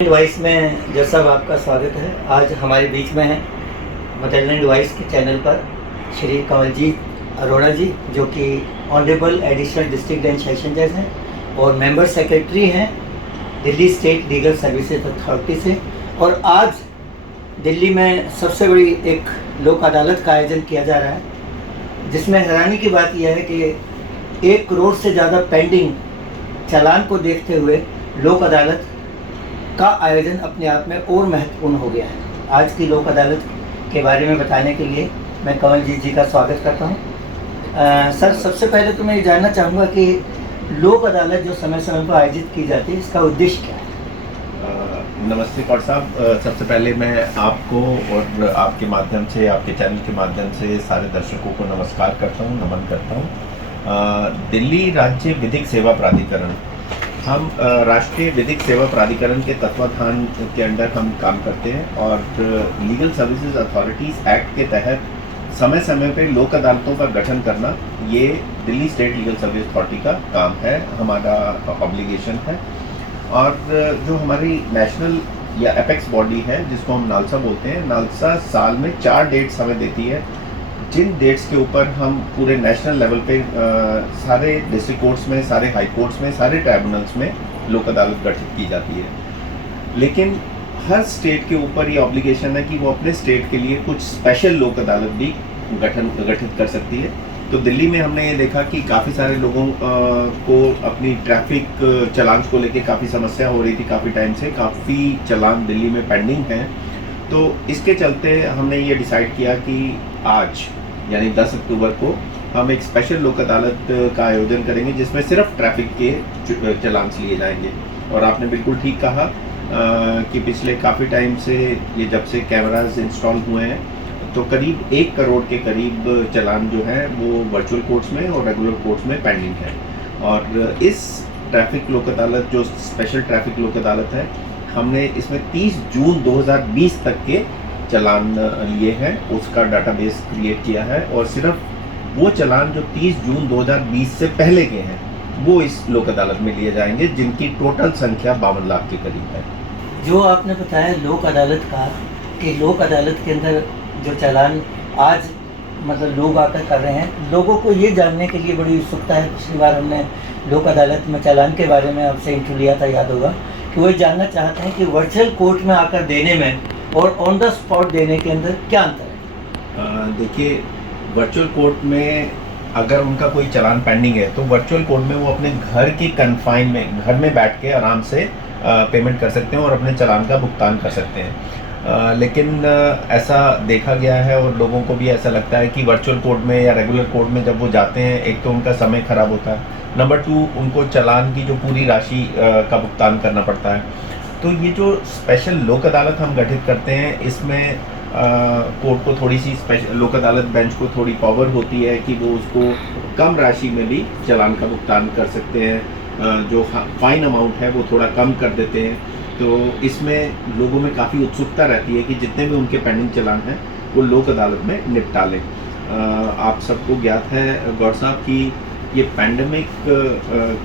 Voice में जो सब आपका स्वागत है। आज हमारे बीच में है मदरलैंड वॉइस के चैनल पर श्री कंवलजीत अरोड़ा जी, जो कि honourable additional district and session जज हैं और मेंबर सेक्रेटरी हैं Delhi state legal services authority से। और आज दिल्ली में सबसे बड़ी एक लोक अदालत का आयोजन किया जा रहा है, जिसमें हैरानी की बात यह है कि 1 करोड़ से ज़्यादा पेंडिंग चालान को देखते हुए लोक अदालत का आयोजन अपने आप में और महत्वपूर्ण हो गया है। आज की लोक अदालत के बारे में बताने के लिए मैं कंवलजीत जी का स्वागत करता हूँ। सर, सबसे पहले तो मैं ये जानना चाहूँगा कि लोक अदालत जो समय समय पर आयोजित की जाती है, इसका उद्देश्य क्या है? नमस्ते कौर साहब, सबसे पहले मैं आपको और आपके माध्यम से, आपके चैनल के माध्यम से सारे दर्शकों को नमस्कार करता हूँ, नमन करता हूँ। दिल्ली राज्य विधिक सेवा प्राधिकरण, हम राष्ट्रीय विधिक सेवा प्राधिकरण के तत्वाधान के अंडर हम काम करते हैं और लीगल सर्विसेज अथॉरिटीज़ एक्ट के तहत समय समय पे लोक अदालतों का गठन करना, ये Delhi state legal service authority का काम है, हमारा ऑब्लिगेशन है। और जो हमारी नेशनल या एपेक्स बॉडी है, जिसको हम नालसा बोलते हैं, नालसा साल में 4 डेट्स हमें देती है, जिन डेट्स के ऊपर हम पूरे नेशनल लेवल पे सारे डिस्ट्रिक्ट कोर्ट्स में, सारे हाई कोर्ट्स में, सारे ट्राइब्यूनल्स में लोक अदालत गठित की जाती है। लेकिन हर स्टेट के ऊपर ये ऑब्लिगेशन है कि वो अपने स्टेट के लिए कुछ स्पेशल लोक अदालत भी गठित कर सकती है। तो दिल्ली में हमने ये देखा कि काफ़ी सारे लोगों को अपनी ट्रैफिक चालान को लेके काफ़ी समस्या हो रही थी, काफ़ी टाइम से काफ़ी चालान दिल्ली में पेंडिंग हैं। तो इसके चलते हमने ये डिसाइड किया कि आज यानी 10 अक्टूबर को हम एक स्पेशल लोक अदालत का आयोजन करेंगे, जिसमें सिर्फ ट्रैफिक के चालान लिए जाएंगे। और आपने बिल्कुल ठीक कहा कि पिछले काफ़ी टाइम से, ये जब से कैमरास इंस्टॉल हुए हैं, तो करीब 1 करोड़ के करीब चालान जो है वो वर्चुअल कोर्ट्स में और रेगुलर कोर्ट्स में पेंडिंग है। और इस ट्रैफिक लोक अदालत, जो स्पेशल ट्रैफिक लोक अदालत है, हमने इसमें 30 जून 2020 तक के चालान लिए हैं, उसका डाटाबेस क्रिएट किया है। और सिर्फ वो चालान जो 30 जून 2020 से पहले के हैं, वो इस लोक अदालत में लिए जाएंगे, जिनकी टोटल संख्या 52 लाख के करीब है। जो आपने बताया लोक अदालत का, कि लोक अदालत के अंदर जो चालान आज मतलब लोग आकर कर रहे हैं, लोगों को ये जानने के लिए बड़ी उत्सुकता है। पिछली बार हमने लोक अदालत में चालान के बारे में आपसे इंटरव्यू लिया था, याद होगा, कि वो जानना चाहते हैं कि वर्चुअल कोर्ट में आकर देने में और ऑन द स्पॉट देने के अंदर क्या अंतर है? देखिए, वर्चुअल कोर्ट में अगर उनका कोई चालान पेंडिंग है, तो वर्चुअल कोर्ट में वो अपने घर की कन्फाइन में, घर में बैठ के आराम से पेमेंट कर सकते हैं और अपने चालान का भुगतान कर सकते हैं। लेकिन ऐसा देखा गया है और लोगों को भी ऐसा लगता है कि वर्चुअल कोर्ट में या रेगुलर कोर्ट में जब वो जाते हैं, एक तो उनका समय खराब होता है, नंबर 2 उनको चालान की जो पूरी राशि का भुगतान करना पड़ता है। तो ये जो स्पेशल लोक अदालत हम गठित करते हैं, इसमें कोर्ट को थोड़ी सी स्पेशल लोक अदालत बेंच को थोड़ी पावर होती है कि वो उसको कम राशि में भी चालान का भुगतान कर सकते हैं, जो फाइन अमाउंट है वो थोड़ा कम कर देते हैं। तो इसमें लोगों में काफ़ी उत्सुकता रहती है कि जितने भी उनके पेंडिंग चालान हैं वो लोक अदालत में निपटा लें। आप सबको ज्ञात है गौर साहब कि ये पैंडमिक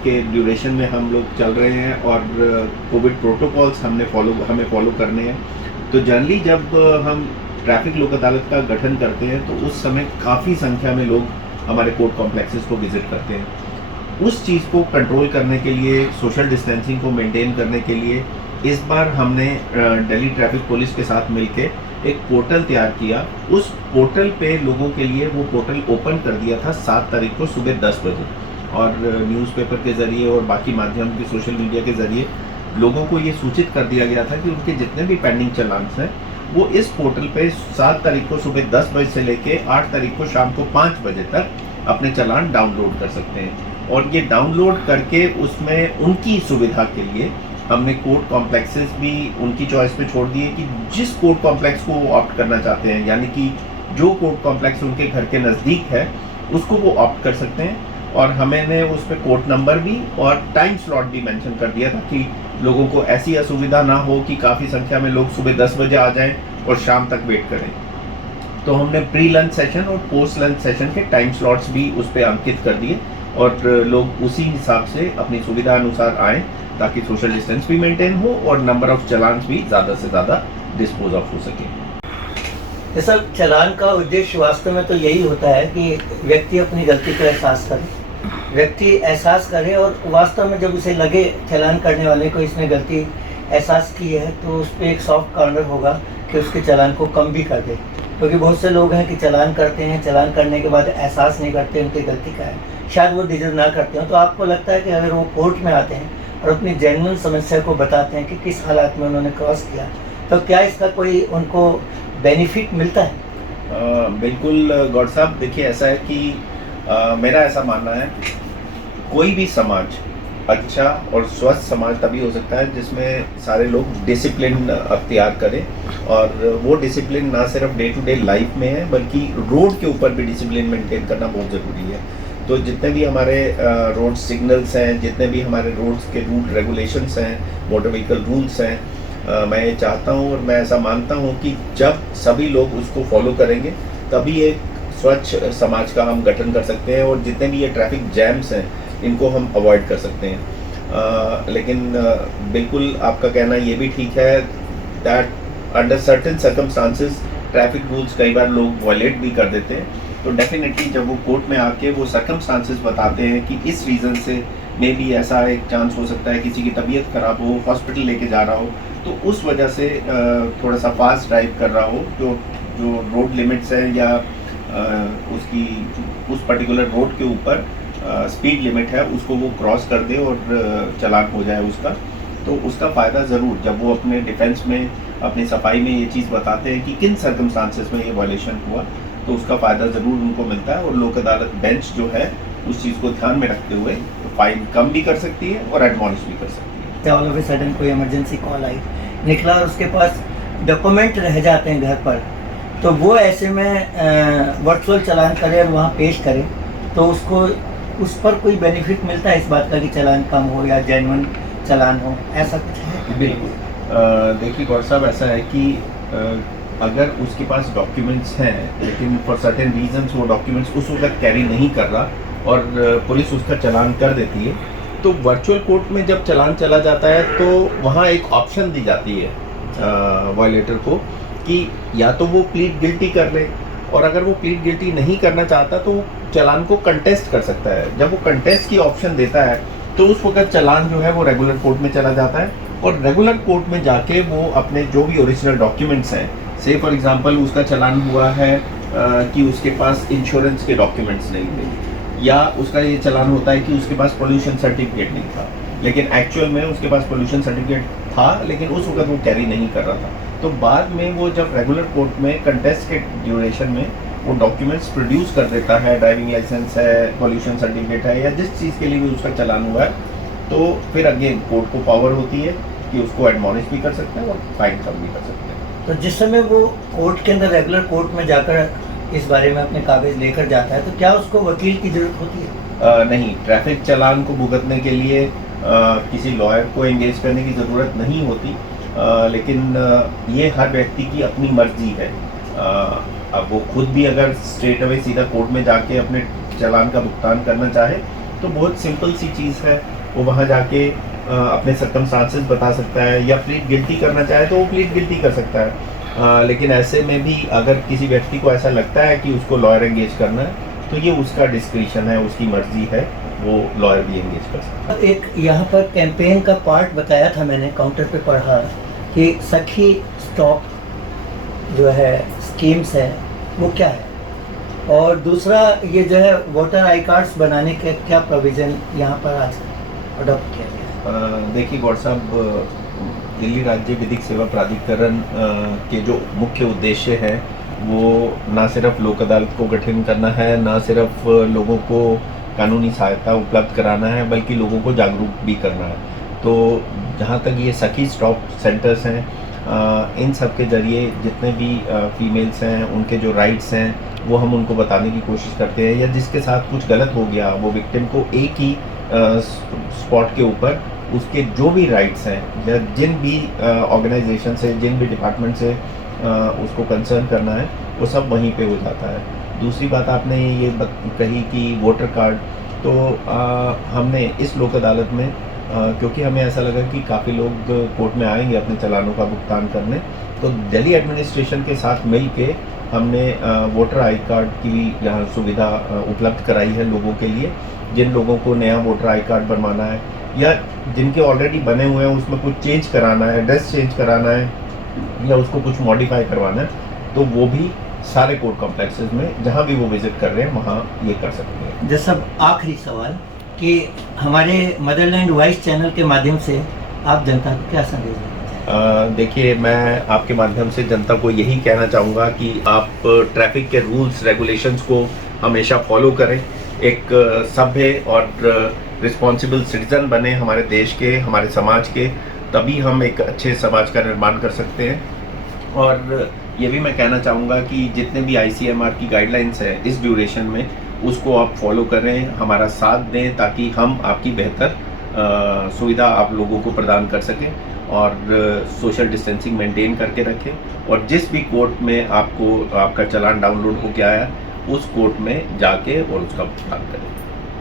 के ड्यूरेशन में हम लोग चल रहे हैं और कोविड प्रोटोकॉल्स हमें फॉलो करने हैं। तो जनरली जब हम ट्रैफिक लोक अदालत का गठन करते हैं, तो उस समय काफ़ी संख्या में लोग हमारे कोर्ट कॉम्प्लेक्सेस को विजिट करते हैं। उस चीज़ को कंट्रोल करने के लिए, सोशल डिस्टेंसिंग को मेंटेन करने के लिए, इस बार हमने दिल्ली ट्रैफिक पुलिस के साथ मिलके एक पोर्टल तैयार किया। उस पोर्टल पे लोगों के लिए वो पोर्टल ओपन कर दिया था 7 तारीख को सुबह 10 बजे, और न्यूज़पेपर के ज़रिए और बाकी माध्यम के सोशल मीडिया के ज़रिए लोगों को ये सूचित कर दिया गया था कि उनके जितने भी पेंडिंग चालान हैं वो इस पोर्टल पे 7 तारीख को सुबह 10 बजे से लेके 8 तारीख को शाम को 5 बजे तक अपने चालान डाउनलोड कर सकते हैं। और ये डाउनलोड करके उसमें उनकी सुविधा के लिए हमने कोर्ट कॉम्प्लेक्सेस भी उनकी चॉइस पे छोड़ दिए कि जिस कोर्ट कॉम्प्लेक्स को वो ऑप्ट करना चाहते हैं, यानी कि जो कोर्ट कॉम्प्लेक्स उनके घर के नज़दीक है उसको वो ऑप्ट कर सकते हैं। और हमने उस पर कोर्ट नंबर भी और टाइम स्लॉट भी मेंशन कर दिया ताकि लोगों को ऐसी असुविधा ना हो कि काफ़ी संख्या में लोग सुबह 10 बजे आ जाएं और शाम तक वेट करें। तो हमने प्री लंच सेशन और पोस्ट लंच सेशन के टाइम स्लॉट्स भी उस पर अंकित कर दिए और लोग उसी हिसाब से अपनी सुविधा अनुसार आएँ, ताकि सोशल डिस्टेंस भी मेंटेन हो और नंबर ऑफ चालान भी ज़्यादा से ज़्यादा डिस्पोज ऑफ हो सके। ये सब चालान का उद्देश्य वास्तव में तो यही होता है कि व्यक्ति अपनी गलती का एहसास करे, व्यक्ति एहसास करे और वास्तव में जब उसे लगे चालान करने वाले को इसने गलती एहसास की है तो उस पर एक सॉफ्ट कॉर्नर होगा कि उसके चालान को कम भी कर दे। क्योंकि बहुत से लोग हैं कि चालान करते हैं, चालान करने के बाद एहसास नहीं करते उनकी गलती का है, शायद वो डिजर्व ना करते हो। तो आपको लगता है कि अगर वो कोर्ट में आते हैं और अपनी जेन्युइन समस्या को बताते हैं कि किस हालात में उन्होंने क्रॉस किया, तो क्या इसका कोई उनको बेनिफिट मिलता है? बिल्कुल गौड़ साहब, देखिए ऐसा है कि मेरा ऐसा मानना है, कोई भी समाज अच्छा और स्वस्थ समाज तभी हो सकता है जिसमें सारे लोग डिसिप्लिन अख्तियार करें। और वो डिसिप्लिन ना सिर्फ डे टू डे लाइफ में है बल्कि रोड के ऊपर भी डिसिप्लिन मेंटेन करना बहुत ज़रूरी है। तो जितने भी हमारे रोड सिग्नल्स हैं, जितने भी हमारे रोड्स के रूल रेगुलेशंस हैं, मोटर व्हीकल रूल्स हैं, मैं ये चाहता हूँ और मैं ऐसा मानता हूँ कि जब सभी लोग उसको फॉलो करेंगे तभी एक स्वच्छ समाज का हम गठन कर सकते हैं और जितने भी ये ट्रैफिक जैम्स हैं इनको हम अवॉइड कर सकते हैं। लेकिन बिल्कुल आपका कहना ये भी ठीक है that under certain circumstances traffic rules कई बार लोग वायलेट भी कर देते हैं। तो डेफिनेटली जब वो कोर्ट में आके वो सर्कमस्टांसेस बताते हैं कि इस रीज़न से मे भी ऐसा एक चांस हो सकता है किसी की तबीयत ख़राब हो, हॉस्पिटल लेके जा रहा हो, तो उस वजह से थोड़ा सा फास्ट ड्राइव कर रहा हो, जो रोड लिमिट्स है या उसकी उस पर्टिकुलर रोड के ऊपर स्पीड लिमिट है उसको वो क्रॉस कर दे और चालान हो जाए उसका, तो उसका फ़ायदा ज़रूर जब वो अपने डिफेंस में, अपनी सफाई में ये चीज़ बताते हैं कि किन सर्कमस्टांसेस में ये वायलेशन हुआ, तो उसका फ़ायदा ज़रूर उनको मिलता है। और लोक अदालत बेंच जो है उस चीज़ को ध्यान में रखते हुए फाइन कम भी कर सकती है और एडमॉनिश भी कर सकती है। ऑल ऑफ ए सडन कोई इमरजेंसी कॉल आई, निकला और उसके पास डॉक्यूमेंट रह जाते हैं घर पर, तो वो ऐसे में वर्चुअल चालान करे और वहाँ पेश करे, तो उसको उस पर कोई बेनिफिट मिलता है इस बात का कि चालान कम हो या जेन्युइन चालान हो, ऐसा कुछ है? बिल्कुल। देखिए गौर साहब, ऐसा है कि अगर उसके पास डॉक्यूमेंट्स हैं लेकिन फॉर सर्टेन रीजंस वो डॉक्यूमेंट्स उस वक्त कैरी नहीं कर रहा और पुलिस उसका चालान कर देती है, तो वर्चुअल कोर्ट में जब चालान चला जाता है तो वहाँ एक ऑप्शन दी जाती है वायलेटर को कि या तो वो प्लीड गिल्टी कर ले, और अगर वो प्लीड गिल्टी नहीं करना चाहता तो वो चालान को कंटेस्ट कर सकता है। जब वो कंटेस्ट की ऑप्शन देता है तो उस वक्त चालान जो है वो रेगुलर कोर्ट में चला जाता है और रेगुलर कोर्ट में जाके वो अपने जो भी ओरिजिनल डॉक्यूमेंट्स हैं, से फॉर एग्जांपल उसका चालान हुआ है कि उसके पास इंश्योरेंस के डॉक्यूमेंट्स नहीं थे, या उसका ये चालान होता है कि उसके पास पोल्यूशन सर्टिफिकेट नहीं था, लेकिन एक्चुअल में उसके पास पोल्यूशन सर्टिफिकेट था लेकिन उस वक्त वो कैरी नहीं कर रहा था, तो बाद में वो जब रेगुलर कोर्ट में कंटेस्ट के ड्यूरेशन में वो डॉक्यूमेंट्स प्रोड्यूस कर देता है, ड्राइविंग लाइसेंस है, पोल्यूशन सर्टिफिकेट है, या जिस चीज़ के लिए भी उसका चालान हुआ है, तो फिर अगेन कोर्ट को पावर होती है कि उसको एडमॉनिश भी कर सकते हैं और फाइन कम भी कर सकते हैं। तो जिस समय वो कोर्ट के अंदर रेगुलर कोर्ट में जाकर इस बारे में अपने कागज लेकर जाता है, तो क्या उसको वकील की जरूरत होती है? नहीं, ट्रैफिक चालान को भुगतने के लिए किसी लॉयर को एंगेज करने की ज़रूरत नहीं होती, लेकिन ये हर व्यक्ति की अपनी मर्जी है। अब वो खुद भी अगर स्ट्रेट अवे सीधा कोर्ट में जाके अपने चालान का भुगतान करना चाहे तो बहुत सिंपल सी चीज़ है, वो वहाँ जाके अपने सर्कमस्टांसेस बता सकता है, या प्लीड गिल्टी करना चाहे तो वो प्लीड गिल्टी कर सकता है। लेकिन ऐसे में भी अगर किसी व्यक्ति को ऐसा लगता है कि उसको लॉयर एंगेज करना है तो ये उसका डिस्क्रिशन है, उसकी मर्जी है, वो लॉयर भी एंगेज कर सकता है। एक यहाँ पर कैंपेन का पार्ट बताया था मैंने, काउंटर पे पढ़ा कि सखी स्टॉप जो है स्कीम्स है वो क्या है, और दूसरा ये जो है वोटर आई कार्ड्स बनाने के क्या प्रोविज़न यहाँ पर आज अडॉप्ट किया गया है? देखिए गौड़ साहब, दिल्ली राज्य विधिक सेवा प्राधिकरण के जो मुख्य उद्देश्य है वो ना सिर्फ लोक अदालत को गठन करना है, ना सिर्फ लोगों को कानूनी सहायता उपलब्ध कराना है, बल्कि लोगों को जागरूक भी करना है। तो जहाँ तक ये सखी स्टॉप सेंटर्स हैं, इन सब के ज़रिए जितने भी फीमेल्स हैं उनके जो राइट्स हैं वो हम उनको बताने की कोशिश करते हैं, या जिसके साथ कुछ गलत हो गया वो विक्टिम को एक ही स्पॉट के ऊपर उसके जो भी राइट्स हैं, या जिन भी ऑर्गेनाइजेशन से, जिन भी डिपार्टमेंट से उसको कंसर्न करना है वो सब वहीं पे हो जाता है। दूसरी बात आपने ये कही कि वोटर कार्ड, तो हमने इस लोक अदालत में क्योंकि हमें ऐसा लगा कि काफ़ी लोग कोर्ट में आएंगे अपने चालानों का भुगतान करने, तो दिल्ली एडमिनिस्ट्रेशन के साथ मिल के हमने वोटर आई कार्ड की यहाँ सुविधा उपलब्ध कराई है लोगों के लिए। जिन लोगों को नया वोटर आई कार्ड बनवाना है या जिनके ऑलरेडी बने हुए हैं उसमें कुछ चेंज कराना है, एड्रेस चेंज कराना है या उसको कुछ मॉडिफाई करवाना है, तो वो भी सारे कोर्ट कॉम्प्लेक्सेस में जहाँ भी वो विजिट कर रहे हैं वहाँ ये कर सकते हैं। जैसा आखिरी सवाल कि हमारे मदरलैंड वॉइस चैनल के माध्यम से आप जनता को क्या संदेश देना चाहेंगे? देखिए, मैं आपके माध्यम से जनता को यही कहना चाहूँगा कि आप ट्रैफिक के रूल्स रेगुलेशंस को हमेशा फॉलो करें, एक सभ्य और रिस्पॉन्सिबल सिटीजन बने हमारे देश के, हमारे समाज के, तभी हम एक अच्छे समाज का निर्माण कर सकते हैं। और ये भी मैं कहना चाहूँगा कि जितने भी ICMR की गाइडलाइंस है इस ड्यूरेशन में, उसको आप फॉलो करें, हमारा साथ दें, ताकि हम आपकी बेहतर सुविधा आप लोगों को प्रदान कर सकें और सोशल डिस्टेंसिंग मेंटेन करके रखें। और जिस भी कोर्ट में आपको आपका चालान डाउनलोड हो गया है उस कोर्ट में जाके और उसका भुगतान करें।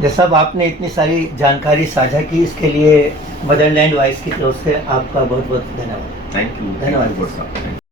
जैसा आपने इतनी सारी जानकारी साझा की, इसके लिए मदरलैंड वॉइस की तरफ से आपका बहुत बहुत धन्यवाद। Thank you. धन्यवाद।